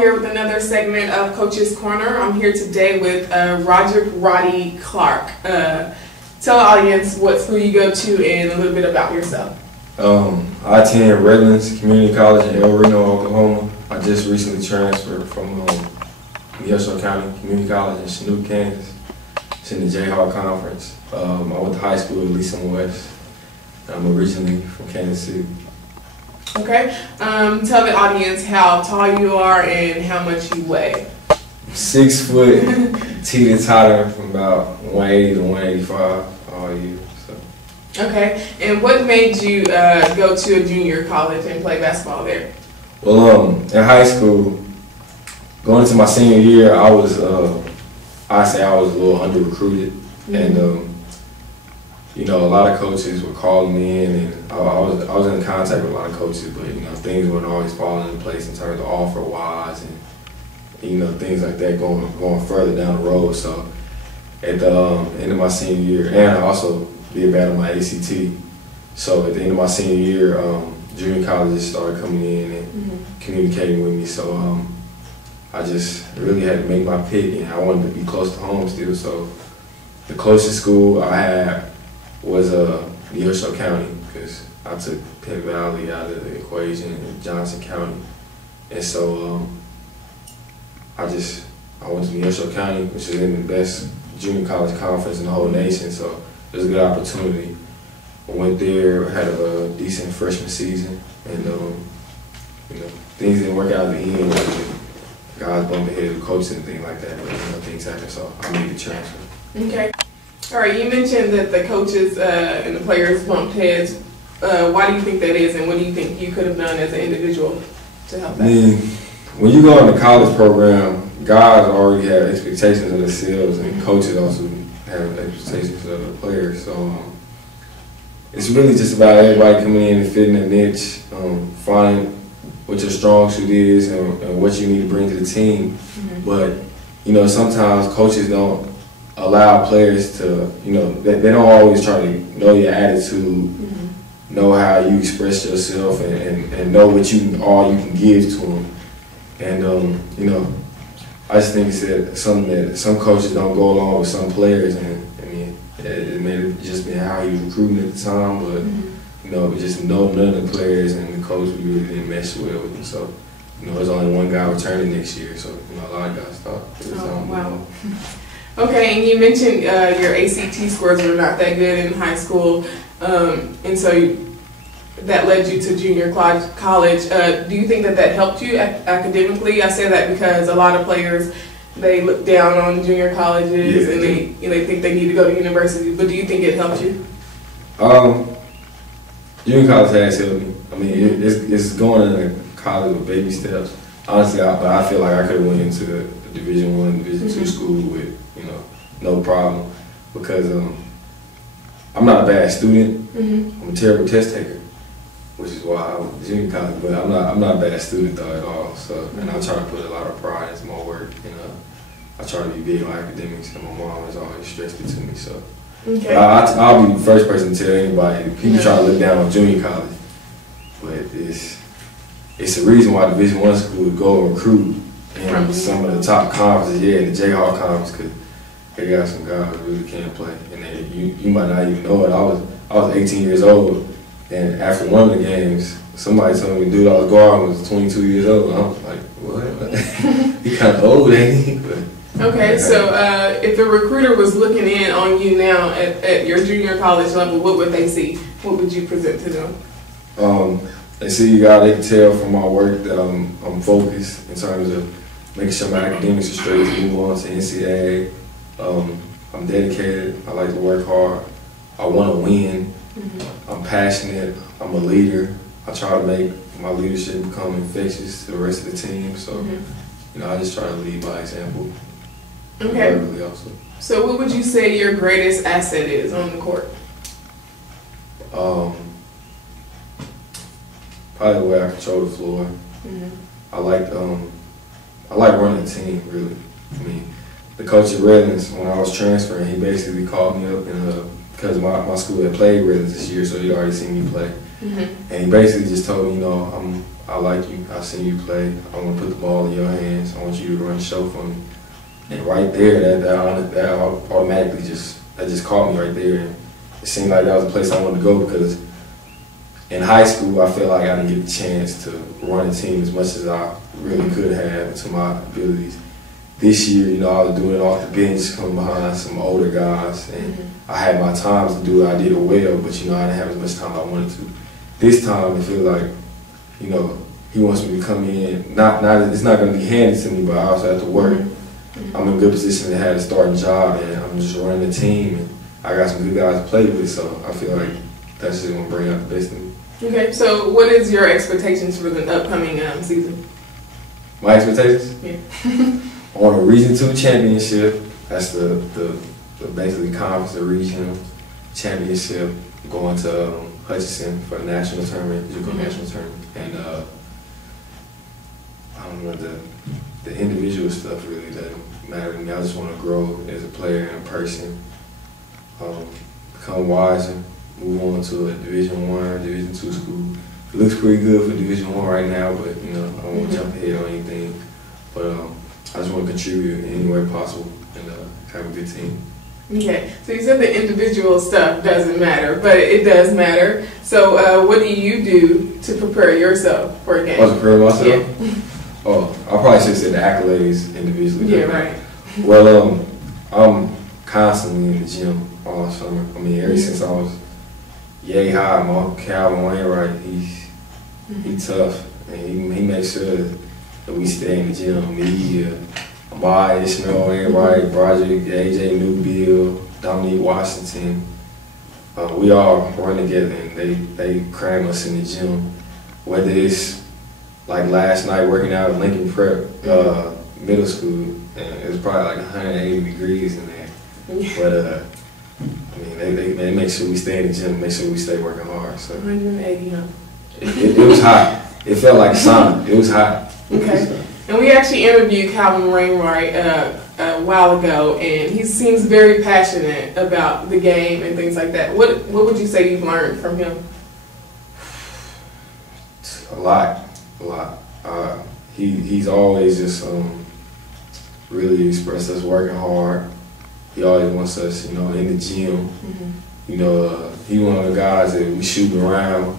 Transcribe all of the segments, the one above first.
here with another segment of Coach's Corner. I'm here today with Roderick Clark. Tell the audience what school you go to and a little bit about yourself. I attend Redlands Community College in El Reno, Oklahoma. I just recently transferred from Yesho County Community College in Chinook, Kansas. It's in the Jayhawk Conference. I went to high school at Leeson West. I'm originally from Kansas City. Okay. Tell the audience how tall you are and how much you weigh. 6 foot, teeter-totter from about 180 to 185 all year. So. Okay. And what made you go to a junior college and play basketball there? Well, in high school, going into my senior year, I was I say I was a little under-recruited. Mm-hmm. And you know, a lot of coaches were calling me in, and I was in contact with a lot of coaches, but you know, things weren't always falling into place in terms of offer wise and you know, things like that going further down the road. So at the end of my senior year, and I also did bad on my ACT. So at the end of my senior year, junior colleges started coming in and communicating with me. So I just really had to make my pick, and I wanted to be close to home still. So the closest school I had was Yesho County, because I took Penn Valley out of the equation in Johnson County. And so I went to Yesho County, which is in the best junior college conference in the whole nation, so it was a good opportunity. I went there, had a decent freshman season, and you know, things didn't work out at the end. Guys bumped ahead of coaches and things like that, but you know, things happen, so I made the transfer. Okay. All right, you mentioned that the coaches and the players bumped heads. Why do you think that is, and what do you think you could have done as an individual to help that? I mean, when you go in the college program, guys already have expectations of themselves, and coaches also have expectations of the players. So it's really just about everybody coming in and fitting a niche, finding what your strong suit is and what you need to bring to the team. But, you know, sometimes coaches don't allow players to, you know, they don't always try to know your attitude, know how you express yourself, and know what all you can give to them. And, you know, I just think it's something that some coaches don't go along with some players. And, I mean, it may have just been how he was recruiting at the time, but, you know, just none of the players and the coach we really didn't mesh well with them. So, you know, there's only one guy returning next year, so, you know, a lot of guys thought it was wow. Okay, and you mentioned your ACT scores were not that good in high school, and so that led you to junior college. Do you think that helped you academically? I say that because a lot of players, they look down on junior colleges and they think they need to go to university. But do you think it helped you? Junior college has helped me. I mean, it's going into college with baby steps. Honestly, I feel like I could have went into a Division I, Division II school with, you know, no problem, because I'm not a bad student. I'm a terrible test taker, which is why I went to junior college. But I'm not a bad student though at all. So, and I try to put a lot of pride into my work, and I try to be big on academics. And my mom has always stressed it to me. So, okay. I'll be the first person to tell anybody. People try to look down on junior college, but it's the reason why Division I school would go and recruit in some of the top conferences, in the Jayhawk conference, because they got some guys who really can't play, and you might not even know it. I was 18 years old, and after one of the games, somebody told me the dude I was guarding was 22 years old. And I was like, what? He kind of old, ain't he? But, okay, so if a recruiter was looking in on you now at your junior college level, what would they see? What would you present to them? They see you guys, they can tell from my work that I'm focused in terms of making sure my academics are straight to move on to NCAA. I'm dedicated, I like to work hard, I want to win, I'm passionate, I'm a leader. I try to make my leadership become infectious to the rest of the team, so you know, I just try to lead by example. Okay. Verbally also. So what would you say your greatest asset is on the court? Probably the way I control the floor. I like running the team, really. I mean, the coach at Redlands, when I was transferring, he basically called me up, and because my school had played Redlands this year, so he already seen me play. And he basically just told me, you know, I like you. I seen you play. I want to put the ball in your hands. I want you to run the show for me. And right there, that automatically just caught me right there. And it seemed like that was a place I wanted to go because in high school, I felt like I didn't get the chance to run a team as much as I really could have to my abilities. This year, you know, I was doing it off the bench, coming behind some older guys, and I had my times to do it. I did it well, but, you know, I didn't have as much time as I wanted to. This time, it feels like, you know, he wants me to come in. It's not going to be handed to me, but I also have to work. I'm in a good position to have a starting job, and I'm just running the team, and I got some good guys to play with, so I feel like that's just going to bring out the best in me. Okay, so what is your expectations for the upcoming season? My expectations? Yeah. On a Region 2 championship, that's the basically conference or regional championship, going to Hutchinson for the national tournament, JUCO national tournament, and I don't know, the individual stuff really doesn't matter to me. I just want to grow as a player and a person, become wiser, move on to a Division I, Division II school. It looks pretty good for Division I right now, but you know, I don't want to jump ahead on anything. But I just want to contribute in any way possible and have a good team. Okay, so you said the individual stuff doesn't matter, but it does matter. So what do you do to prepare yourself for a game? Oh, to prepare myself? Yeah. Oh, I probably should say the accolades individually. Yeah, right. Well, I'm constantly in the gym all summer. I mean, ever since I was yay high, Calvin Wainright, he's tough, and he makes sure that we stay in the gym. Me, Amaya, Ishmael Wainright, Roderick, AJ Newbill, Dominique Washington, we all run together, and they cram us in the gym. Whether it's like last night working out at Lincoln Prep middle school, and it was probably like 180 degrees in there. But I mean, they make sure we stay in the gym, make sure we stay working hard. So 180, huh? It was hot. It felt like sauna. It was hot. Okay. So. And we actually interviewed Calvin Wainright a while ago, and he seems very passionate about the game and things like that. What would you say you've learned from him? A lot. He's always just really expressed us working hard. He always wants us, you know, in the gym. You know, he one of the guys that we shooting around.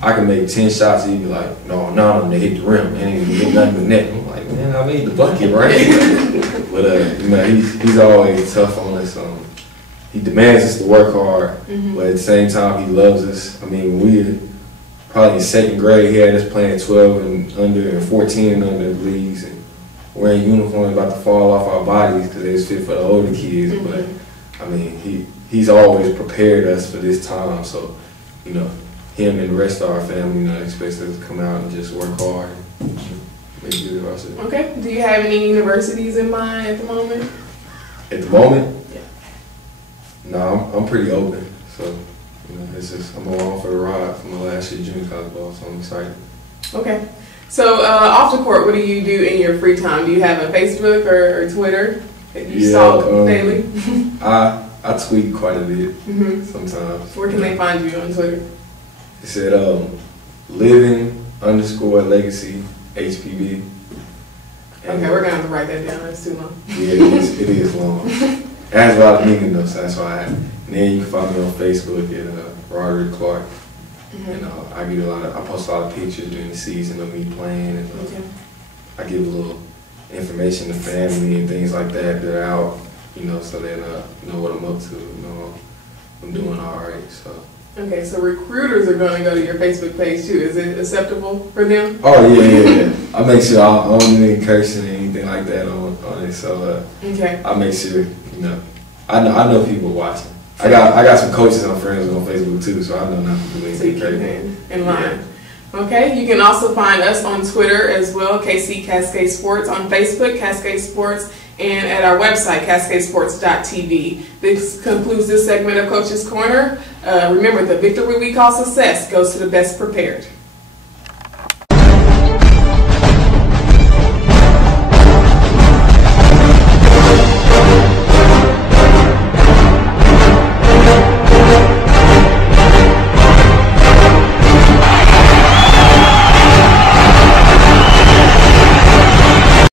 I can make 10 shots and he'd be like, no, they hit the rim. They ain't even hit nothing but net. I'm like, man, I made the bucket, right? But you know, he's always tough on us. He demands us to work hard, but at the same time, he loves us. I mean, when we were probably in second grade, he had us playing 12 and under and 14 and under leagues, and wearing uniforms about to fall off our bodies because they was fit for the older kids. But I mean, he's always prepared us for this time. So, you know, him and the rest of our family, you know, expect us to come out and just work hard and make good of ourselves. Okay. Do you have any universities in mind at the moment? At the moment? Yeah. No, I'm pretty open. So, you know, it's just, I'm along for the ride for my last year junior college ball, so I'm excited. Okay. So, off the court, what do you do in your free time? Do you have a Facebook or Twitter that you stalk daily? I tweet quite a bit sometimes. Where can they find you on Twitter? It said living_legacy HPB. And okay, we're gonna have to write that down. That's too long. Yeah, it is long. It has a lot of meaning though, so that's why and then you can find me on Facebook at Roderick Clark. And I post a lot of pictures during the season of me playing, and I give a little information to family and things like that are out, you know, so they know what I'm up to, you know, I'm doing all right, so. Okay, so recruiters are going to go to your Facebook page too. Is it acceptable for them? Oh yeah. I make sure I don't do any cursing or anything like that on it. So I make sure, you know, I know people watching. I got some coaches and friends on Facebook too, so I know not to do anything crazy. In line. Okay, you can also find us on Twitter as well, KC Cascade Sports, on Facebook, Cascade Sports, and at our website, cascadesports.tv. This concludes this segment of Coach's Corner. Remember, the victory we call success goes to the best prepared.